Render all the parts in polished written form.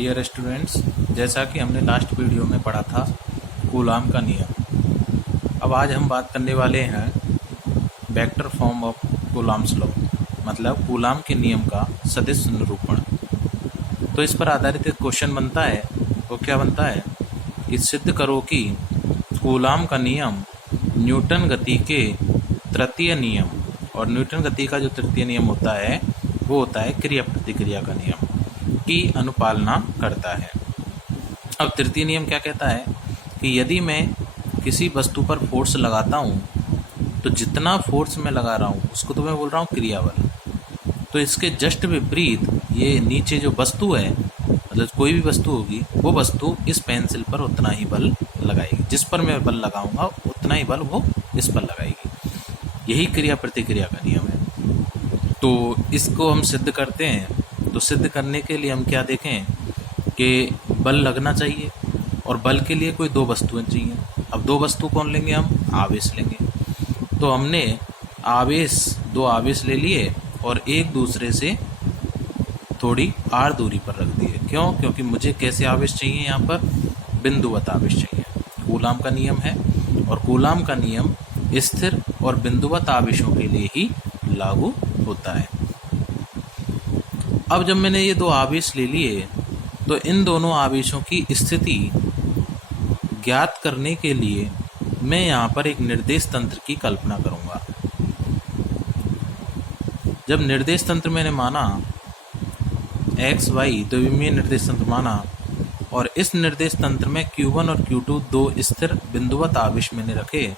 Dear students, जैसा कि हमने लास्ट वीडियो में पढ़ा था कूलाम का नियम। अब आज हम बात करने वाले हैं vector form of coulombs law, मतलब कूलाम के नियम का सदिश निरूपण। तो इस पर आधारित एक क्वेश्चन बनता है। वो क्या बनता है कि सिद्ध करो कि कूलाम का नियम न्यूटन गति के तृतीय नियम, और न्यूटन गति का जो तृतीय नियम होता है वो होता है क्रिया प्रतिक्रिया का नियम की अनुपालना करता है। अब तृतीय नियम क्या कहता है कि यदि मैं किसी वस्तु पर फोर्स लगाता हूँ तो जितना फोर्स मैं लगा रहा हूँ उसको तो मैं बोल रहा हूँ क्रिया बल। तो इसके जस्ट विपरीत ये नीचे जो वस्तु है, मतलब कोई भी वस्तु होगी, वो वस्तु इस पेंसिल पर उतना ही बल लगाएगी। जिस पर मैं बल लगाऊंगा उतना ही बल वो इस पर लगाएगी। यही क्रिया प्रतिक्रिया का नियम है। तो इसको हम सिद्ध करते हैं। तो सिद्ध करने के लिए हम क्या देखें कि बल लगना चाहिए, और बल के लिए कोई दो वस्तुएं चाहिए। अब दो वस्तु कौन लेंगे? हम आवेश लेंगे। तो हमने दो आवेश ले लिए और एक दूसरे से थोड़ी आर दूरी पर रख दिए। क्यों? क्योंकि मुझे कैसे आवेश चाहिए? यहाँ पर बिंदुवत आवेश चाहिए। कूलाम का नियम है, और कूलाम का नियम स्थिर और बिंदुवत आवेशों के लिए ही लागू होता है। अब जब मैंने ये दो आवेश ले लिए तो इन दोनों आवेशों की स्थिति ज्ञात करने के लिए मैं यहाँ पर एक निर्देश तंत्र की कल्पना करूँगा। जब निर्देश तंत्र मैंने माना x, y द्विमीय निर्देश तंत्र माना, और इस निर्देश तंत्र में Q1 और Q2 दो स्थिर बिंदुवत आवेश मैंने रखे,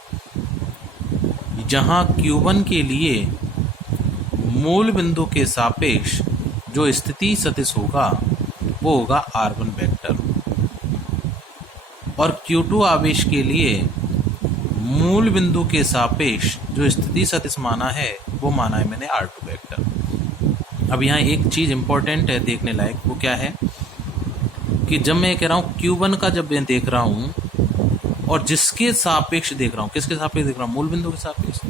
जहाँ Q1 के लिए मूल बिंदु के सापेक्ष जो स्थिति सदिश होगा वो होगा R1 वेक्टर, और Q2 आवेश के लिए मूल बिंदु के सापेक्ष जो स्थिति सदिश माना है वो माना है मैंने R2 वेक्टर। अब यहाँ एक चीज़ इंपॉर्टेंट है देखने लायक, वो क्या है कि जब मैं कह रहा हूँ Q1 का, जब मैं देख रहा हूँ और जिसके सापेक्ष देख रहा हूँ, किसके सापेक्ष देख रहा हूँ? मूल बिंदु के सापेक्ष।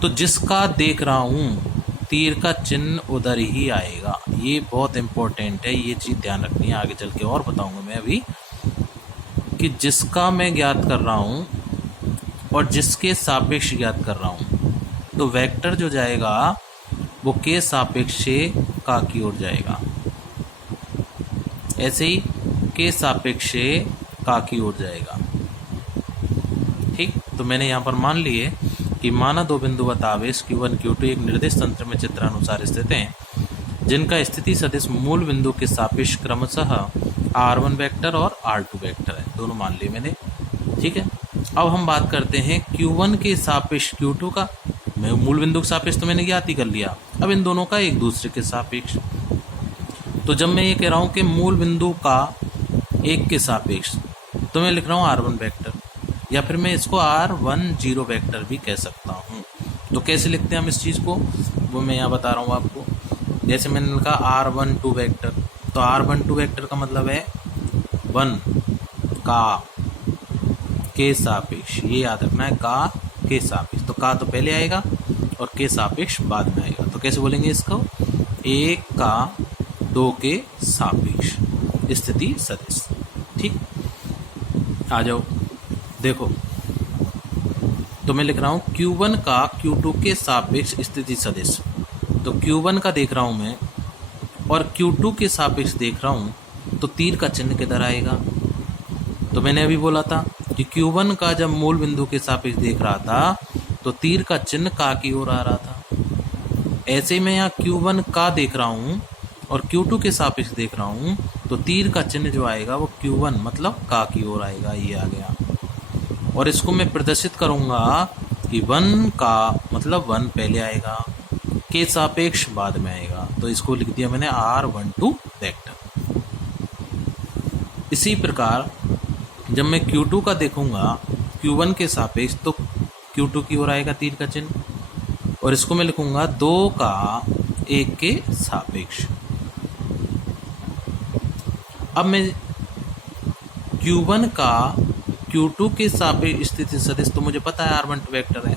तो जिसका देख रहा हूँ तीर का चिन्ह उधर ही आएगा। ये बहुत इंपॉर्टेंट है, ये चीज़ ध्यान रखनी है। आगे चल के और बताऊंगा मैं अभी कि जिसका मैं ज्ञात कर रहा हूँ और जिसके सापेक्ष ज्ञात कर रहा हूँ, तो वेक्टर जो जाएगा वो के सापेक्ष से का की ओर जाएगा। ऐसे ही के सापेक्ष से का की ओर जाएगा। ठीक, तो मैंने यहाँ पर मान लिए कि माना दो बिंदुवत आवेश Q1 Q2 एक निर्देश तंत्र में चित्रानुसार स्थित हैं, जिनका स्थिति सदिश मूल बिंदु के सापेक्ष क्रमशः R1 वेक्टर और R2 वेक्टर है। दोनों मान लिए मैंने। ठीक है, अब हम बात करते हैं Q1 के सापेक्ष Q2 का। मैं मूल बिंदु के सापेक्ष तो मैंने ज्ञात ही कर लिया, अब इन दोनों का एक दूसरे के सापेक्ष। तो जब मैं ये कह रहा हूँ कि मूल बिंदु का एक के सापेक्ष, तो मैं लिख रहा हूँ R1 वेक्टर, या फिर मैं इसको R10 वेक्टर भी कह सकता हूँ। तो कैसे लिखते हैं हम इस चीज़ को, वो मैं यहाँ बता रहा हूँ आपको। जैसे मैंने लिखा R12 वेक्टर, तो R12 वेक्टर का मतलब है 1 का के सापेक्ष। ये याद रखना है, का के सापेक्ष। तो का तो पहले आएगा और के सापेक्ष बाद में आएगा। तो कैसे बोलेंगे इसको? 1 का 2 के सापेक्ष स्थिति सदिश। ठीक, आ जाओ देखो। तो मैं लिख रहा हूँ Q1 का Q2 के सापेक्ष स्थिति सदिश। तो Q1 का देख रहा हूँ मैं और Q2 के सापेक्ष देख रहा हूँ, तो तीर का चिन्ह किधर आएगा? तो मैंने अभी बोला था कि Q1 का जब मूल बिंदु के सापेक्ष देख रहा था तो तीर का चिन्ह का की ओर आ रहा था। ऐसे ही मैं यहाँ Q1 का देख रहा हूँ और Q2 के सापेक्ष देख रहा हूँ, तो तीर का चिन्ह जो आएगा वो Q1 मतलब का की ओर आएगा। ये आ गया, और इसको मैं प्रदर्शित करूंगा कि 1 का मतलब 1 पहले आएगा, के सापेक्ष बाद में आएगा। तो इसको लिख दिया मैंने R12 वेक्टर। इसी प्रकार जब मैं Q2 का देखूंगा Q1 के सापेक्ष, तो Q2 की ओर आएगा तीर का चिन्ह, और इसको मैं लिखूंगा 2 का 1 के सापेक्ष। अब मैं Q1 का Q2 के सापेक्ष स्थिति सदिश, तो मुझे पता है R12 वेक्टर है।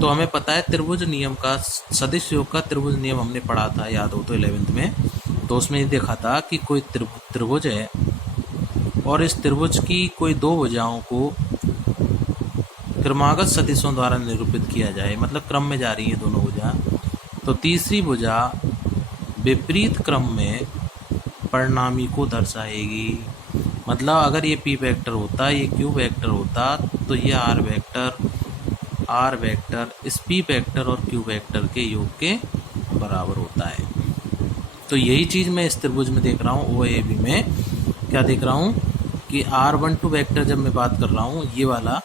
तो हमें पता है त्रिभुज नियम का, सदिश योग का त्रिभुज नियम हमने पढ़ा था, याद हो तो 11th में। तो उसमें ये देखा था कि कोई त्रिभुज है और इस त्रिभुज की कोई दो भुजाओं को क्रमागत सदिशों द्वारा निरूपित किया जाए, मतलब क्रम में जा रही है दोनों भुजा, तो तीसरी भुजा विपरीत क्रम में परिणामी को दर्शाएगी। मतलब अगर ये p वेक्टर होता, ये q वेक्टर होता, तो ये r वेक्टर इस p वेक्टर और q वेक्टर के योग के बराबर होता है। तो यही चीज़ मैं इस त्रिभुज में देख रहा हूँ, OAB में क्या देख रहा हूँ कि r12 वेक्टर जब मैं बात कर रहा हूँ ये वाला,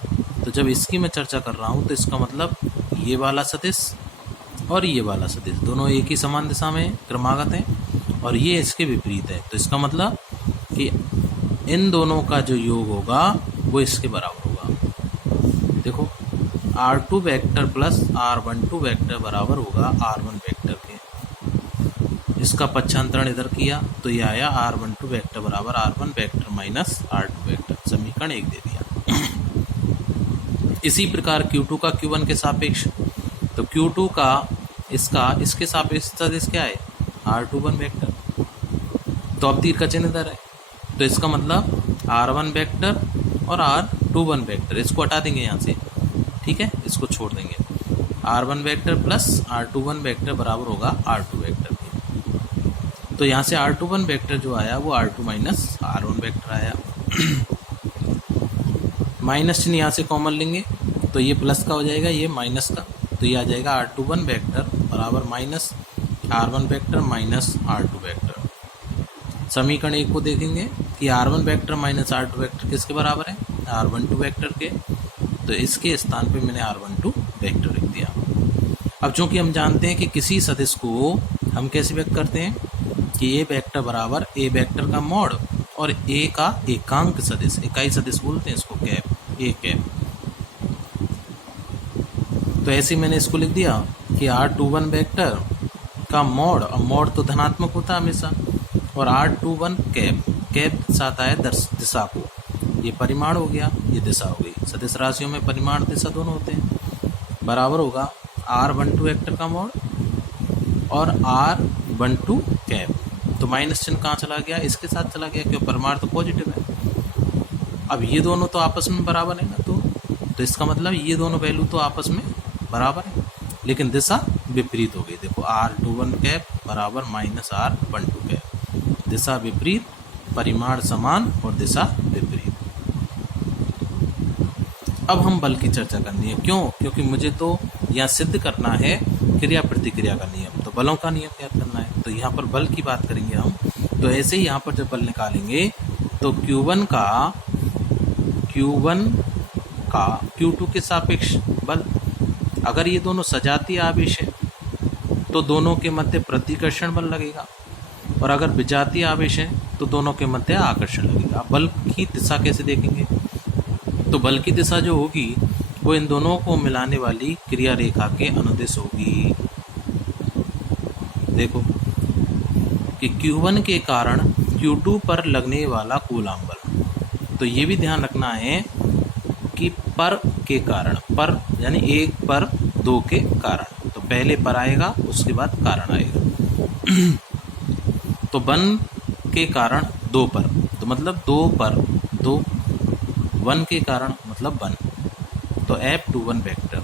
तो जब इसकी मैं चर्चा कर रहा हूँ तो इसका मतलब ये वाला सदिश और ये वाला सदिश दोनों एक ही समान दिशा में क्रमागत हैं और ये इसके विपरीत है। तो इसका मतलब कि इन दोनों का जो योग होगा वो इसके बराबर होगा। देखो r2 vector plus r12 vector बराबर होगा r1 वेक्टर के। इसका पक्षांतरण इधर किया तो ये आया r12 वेक्टर बराबर r1 vector minus r2 vector, समीकरण 1 दे दिया। इसी प्रकार Q2 का Q1 के सापेक्ष, तो Q2 का इसके सापेक्ष सदिश क्या है, r21 वेक्टर। तो अब तीर का चिन्ह इधर है, तो इसका मतलब r1 वेक्टर और r21 वेक्टर, इसको हटा देंगे यहाँ से, ठीक है, इसको छोड़ देंगे। r1 vector plus r21 vector बराबर होगा r2 वेक्टर के। तो यहाँ से r21 वेक्टर जो आया वो r2 माइनस r1 वेक्टर आया। माइनस चिन्ह यहाँ से कॉमन लेंगे तो ये प्लस का हो जाएगा, ये माइनस का, तो ये आ जाएगा r21 वेक्टर बराबर minus r1 vector minus r2 vector. समीकरण 1 को देखेंगे कि r1 vector minus r2 vector किसके बराबर है, r12 वेक्टर के। तो इसके स्थान पे मैंने r12 वेक्टर लिख दिया। अब चूंकि हम जानते हैं कि किसी सदिश को हम कैसे व्यक्त करते हैं कि a वेक्टर बराबर a वेक्टर का मॉड और a का एकांक सदिश, इकाई सदिश बोलते हैं इसको, कैप, a कैप। तो ऐसे मैंने इसको लिख दिया कि r21 वेक्टर का मॉड, और मॉड तो धनात्मक होता है हमेशा, और r21 कैप, कैप दर्शाता है दिशा को, ये परिमाण हो गया, ये दिशा हो गई। सदिश राशियों में परिमाण दिशा दोनों होते हैं, बराबर होगा r12 वेक्टर का मॉड और r12 कैप। तो माइनस चिन्ह कहाँ चला गया, इसके साथ चला गया, क्यों, परिमाण तो पॉजिटिव है। अब ये दोनों तो आपस में बराबर है ना, तो इसका मतलब ये दोनों वैल्यू तो आपस में बराबर है, लेकिन दिशा विपरीत हो गई। देखो r21 कैप बराबर माइनस r12 कैप, दिशा विपरीत, परिमाण समान और दिशा विपरीत। अब हम बल की चर्चा करनी है, क्यों, क्योंकि मुझे तो यहाँ सिद्ध करना है क्रिया प्रतिक्रिया का नियम, तो बलों का नियम याद करना है। तो यहाँ पर बल की बात करेंगे हम, तो ऐसे ही यहाँ पर जब बल निकालेंगे तो Q1 का Q2 के सापेक्ष बल, अगर ये दोनों सजातीय आवेश है तो दोनों के मध्य प्रतिकर्षण बल लगेगा, और अगर विजातीय आवेश है तो दोनों के मध्य आकर्षण लगेगा। बल की दिशा कैसे देखेंगे, तो बल की दिशा जो होगी वो इन दोनों को मिलाने वाली क्रिया रेखा के अनुदिश होगी। देखो कि Q1 के कारण Q2 पर लगने वाला कूलाम बल, तो ये भी ध्यान रखना है कि पर के कारण, पर यानी एक पर दो के कारण, तो पहले पर आएगा उसके बाद कारण आएगा। तो वन के कारण दो पर, तो मतलब दो पर दो, वन के कारण मतलब वन, तो F21 वेक्टर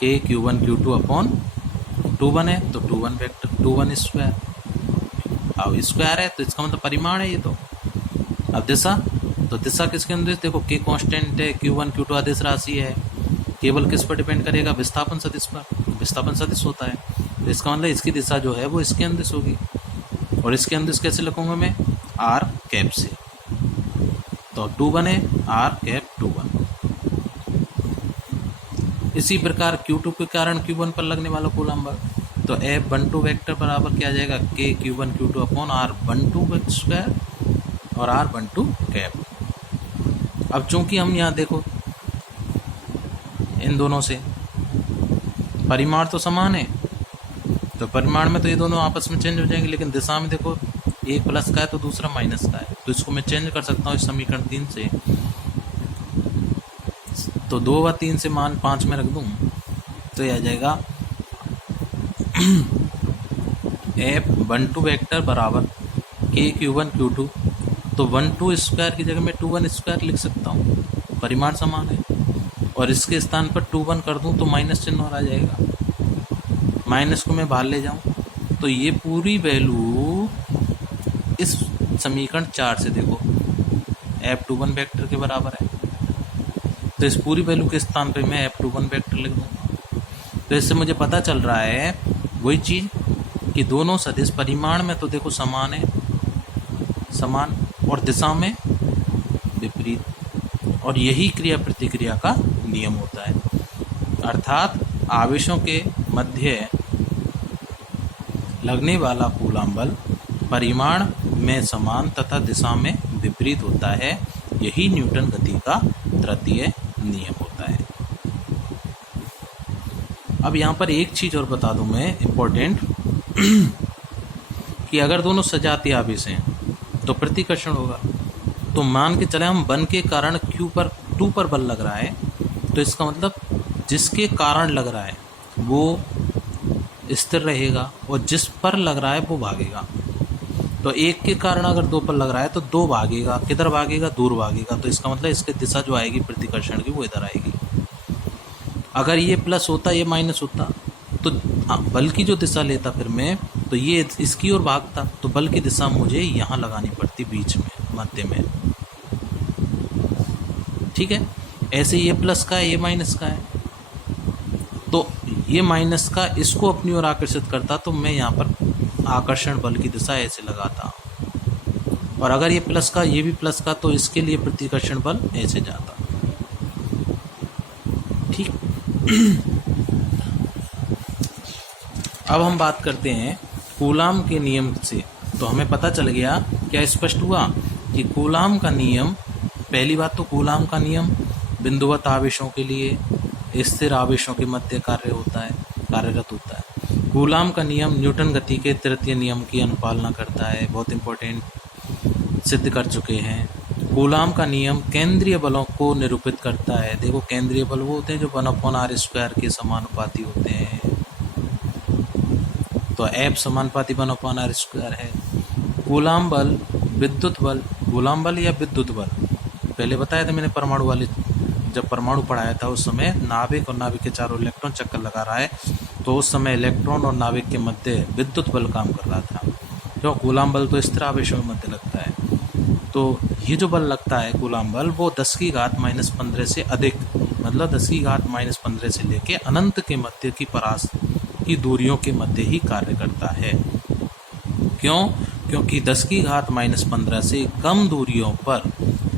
के Q1 Q2 अपॉन 2 है, तो 21 वेक्टर 21 स्क्वायर, अब स्क्वायर है तो इसका मतलब परिमाण है ये। तो अब दिशा, तो दिशा किसके अंदर, देखो के कांस्टेंट है, Q1 Q2 आदेश राशि है, केवल किस पर डिपेंड करेगा, विस्थापन सदिश पर, विस्थापन सदिश होता है, तो इसका मतलब इसकी दिशा जो है वो इसके अंदिश होगी, और इसके अंदिश कैसे लिखूंगा मैं, r कैप से, तो 21 है, r कैप 21। इसी प्रकार Q2 के कारण Q1 पर लगने वाला कूलम्ब बल, तो F12 वेक्टर बराबर क्या आ जाएगा, के Q1 Q2 upon r12 square और r12 कैप। अब चूंकि हम यहाँ देखो इन दोनों से परिमाण तो समान है, तो परिमाण में तो ये दोनों आपस में चेंज हो जाएंगे, लेकिन दिशा में देखो एक प्लस का है तो दूसरा माइनस का है, तो इसको मैं चेंज कर सकता हूँ इस समीकरण 3 से, तो 2 व 3 से मान 5 में रख दूँ तो यह आ जाएगा F12 वेक्टर बराबर के Q1 Q2, तो 1 2 स्क्वायर की जगह मैं 2 1 स्क्वायर लिख सकता हूँ, परिमाण समान है। और इसके स्थान पर 2 1 कर दूँ तो माइनस चिन्ह और आ जाएगा, माइनस को मैं बाहर ले जाऊँ तो ये पूरी वैल्यू इस समीकरण 4 से देखो F21 वेक्टर के बराबर है। तो इस पूरी वैल्यू के स्थान पे मैं F21 वेक्टर लिख दूंगा। तो इससे मुझे पता चल रहा है वही चीज़ कि दोनों सदिश परिमाण में तो देखो समान है, समान, और दिशा में विपरीत, और यही क्रिया प्रतिक्रिया का नियम होता है। अर्थात आवेशों के मध्य लगने वाला कूलॉम बल परिमाण में समान तथा दिशा में विपरीत होता है, यही न्यूटन गति का तृतीय नियम होता है। अब यहाँ पर एक चीज़ और बता दूं मैं इम्पोर्टेंट कि अगर दोनों सजातीय आवेश हैं तो प्रतिकर्षण होगा। तो मान के चले हम 1 के कारण Q2 पर बल लग रहा है, तो इसका मतलब जिसके कारण लग रहा है वो स्थिर रहेगा और जिस पर लग रहा है वो भागेगा। तो 1 के कारण अगर 2 पर लग रहा है तो 2 भागेगा, किधर भागेगा, दूर भागेगा। तो इसका मतलब इसकी दिशा जो आएगी प्रतिकर्षण की वो इधर आएगी। अगर ये प्लस होता ये माइनस होता तो बल की जो दिशा लेता फिर मैं, तो ये इसकी ओर भागता, तो बल की दिशा मुझे यहाँ लगानी पड़ती बीच में, मध्य में। ठीक है, ऐसे ये प्लस का है ये माइनस का है, तो ये माइनस का इसको अपनी ओर आकर्षित करता, तो मैं यहाँ पर आकर्षण बल की दिशा ऐसे लगाता। और अगर ये प्लस का ये भी प्लस का, तो इसके लिए प्रतिकर्षण बल ऐसे जाता। ठीक अब हम बात करते हैं कूलॉम के नियम से। तो हमें पता चल गया, क्या स्पष्ट हुआ कि कूलॉम का नियम, पहली बात तो कूलॉम का नियम बिंदुवत आवेशों के लिए स्थिर आवेशों के मध्य कार्यरत होता है। कूलॉम का नियम न्यूटन गति के तृतीय नियम की अनुपालना करता है, बहुत इंपॉर्टेंट, सिद्ध कर चुके हैं। कूलॉम का नियम केंद्रीय बलों को निरूपित करता है। देखो केंद्रीय बल वो होते हैं जो 1/r² के समानुपाती होते हैं। तो F समानुपाती 1/r² है। कूलॉम बल विद्युत बल, कूलॉम बल या विद्युत बल, पहले बताया था मैंने परमाणु वाले, जब परमाणु पढ़ाया था उस समय नाभिक और नाभिक के चारों इलेक्ट्रॉन चक्कर लगा रहा है, तो उस समय इलेक्ट्रॉन और नाभिक के मध्य विद्युत बल काम कर रहा था। क्यों? कूलॉम बल तो स्थिर आवेशों के मध्य लगता है। तो ये जो बल लगता है कूलॉम बल, वो 10⁻⁻15 से अधिक, मतलब 10⁻⁻15 से लेके अनंत के मध्य की परास की दूरियों के मध्य ही कार्य करता है। क्यों? क्योंकि 10⁻⁻15 से कम दूरियों पर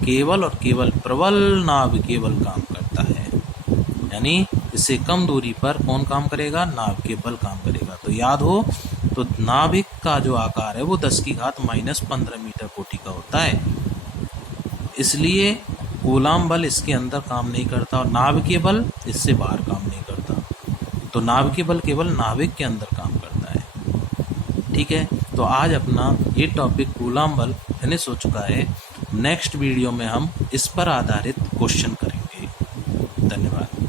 केवल और केवल प्रबल नाभिकीय बल काम करता है। यानी इससे कम दूरी पर कौन काम करेगा? नाभिकीय बल काम करेगा। तो याद हो, तो नाभिक का जो आकार है वो 10⁻⁻15 मीटर कोटि का होता है। इसलिए कूलॉम बल इसके अंदर काम नहीं करता और नाभिकीय बल इससे बाहर काम नहीं करता। तो नाभिकीय बल केवल नाभिक के अंदर काम करता है। ठीक है, तो आज अपना ये टॉपिक कूलॉम बल फिनिश हो चुका है। नेक्स्ट वीडियो में हम इस पर आधारित क्वेश्चन करेंगे। धन्यवाद।